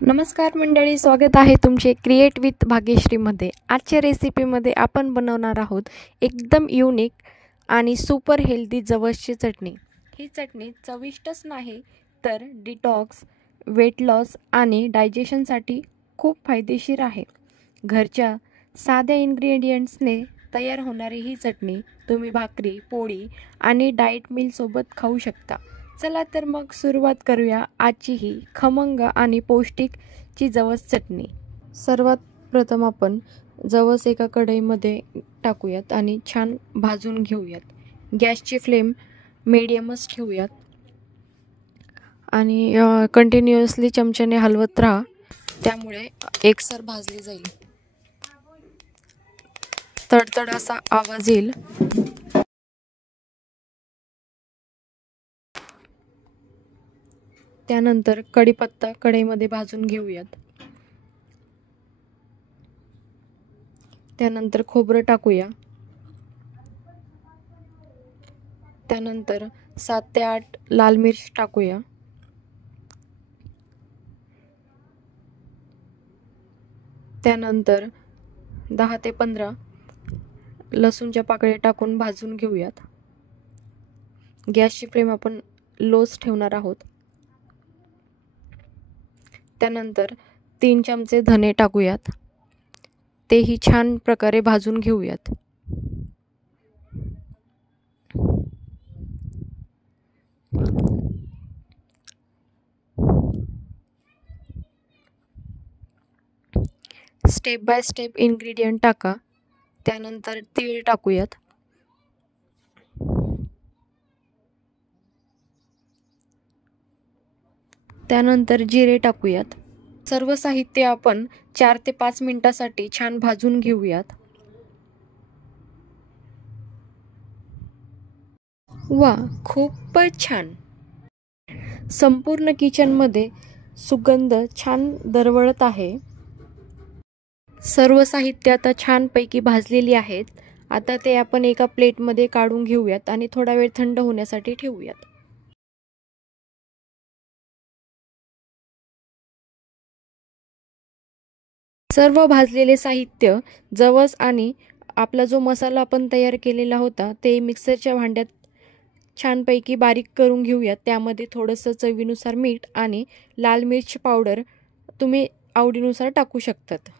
नमस्कार मंडळी, स्वागत आहे तुमचे क्रिएट विथ भाग्यश्रीमध्ये। आजच्या रेसिपीमध्ये आपण बनवणार आहोत एकदम युनिक आणि सुपर हेल्दी जवसची चटणी। ही चटणी चविष्टच नाही तर डिटॉक्स, वेट लॉस आणि डायजेशनसाठी खूप फायदेशीर आहे। घरच्या साध्या इन्ग्रेडियंट्सने तयार होणारी ही चटणी तुम्ही भाकरी, पोळी आणि डाएट मील सोबत खाऊ शकता। चला तर मग सुरुवात करूया आजची ही खमंग आणि पौष्टिक ची जवस चटणी। सर्वात प्रथम आपण जवस एका कढईमध्ये टाकूयात आणि छान भाजून घेऊयात। गॅसची फ्लेम मीडियमच ठेवूयात आणि कंटिन्युअसली चमच्याने हलवत राहा, त्यामुळे एकसर भाजली जाईल। तडतड असा आवाज येईल। त्यानंतर कढीपत्ता कढईमध्ये भाजून घेऊयात। त्यानंतर खोबरं टाकूया। त्यानंतर 7 ते 8 लाल मिर्च टाकूया। त्यानंतर 10 ते 15 लसूणच्या पाकळ्या टाकून भाजून घेऊयात। गॅसची फ्लेम आपण लोच ठेवणार आहोत। त्यानंतर 3 चमचे धने टाकूयात, तेही छान प्रकारे भाजून घेऊयात। स्टेप बाय स्टेप इन्ग्रेडियंट टाका। त्यानंतर तीळ टाकूयात। त्यानंतर जिरे टाकूयात। सर्व साहित्य आपण 4 ते 5 मिनिटांसाठी छान भाजून घेऊयात। वा, खूपच छान! संपूर्ण किचनमध्ये सुगंध छान दरवळत आहे। सर्व साहित्य आता छानपैकी भाजलेली आहेत। आता ते आपण एका प्लेटमध्ये काढून घेऊयात आणि थोडा वेळ थंड होण्यासाठी ठेवूयात। सर्व भाजलेले साहित्य, जवस आणि आपला जो मसाला आपण तयार केलेला होता ते मिक्सरच्या भांड्यात छानपैकी बारीक करून घेऊयात। त्यामध्ये थोडंसं चवीनुसार मीठ आणि लाल मिर्च पावडर तुम्ही आवडीनुसार टाकू शकतात।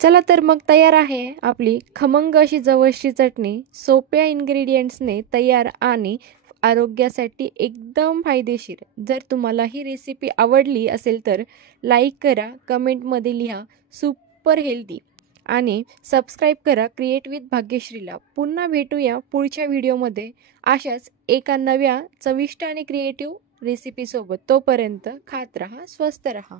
चला तर मग तयार आहे आपली खमंग अशी जवसची चटणी। सोप्या इन्ग्रेडियंट्सने तयार आणि आरोग्यासाठी एकदम फायदेशीर। जर तुम्हाला ही रेसिपी आवडली असेल तर लाईक करा, कमेंटमध्ये लिहा सुपर हेल्दी आणि सबस्क्राईब करा क्रिएट विथ भाग्यश्रीला। पुन्हा भेटूया पुढच्या व्हिडिओमध्ये अशाच एका नव्या चविष्ट आणि क्रिएटिव्ह रेसिपीसोबत। तोपर्यंत खात रहा, स्वस्त रहा।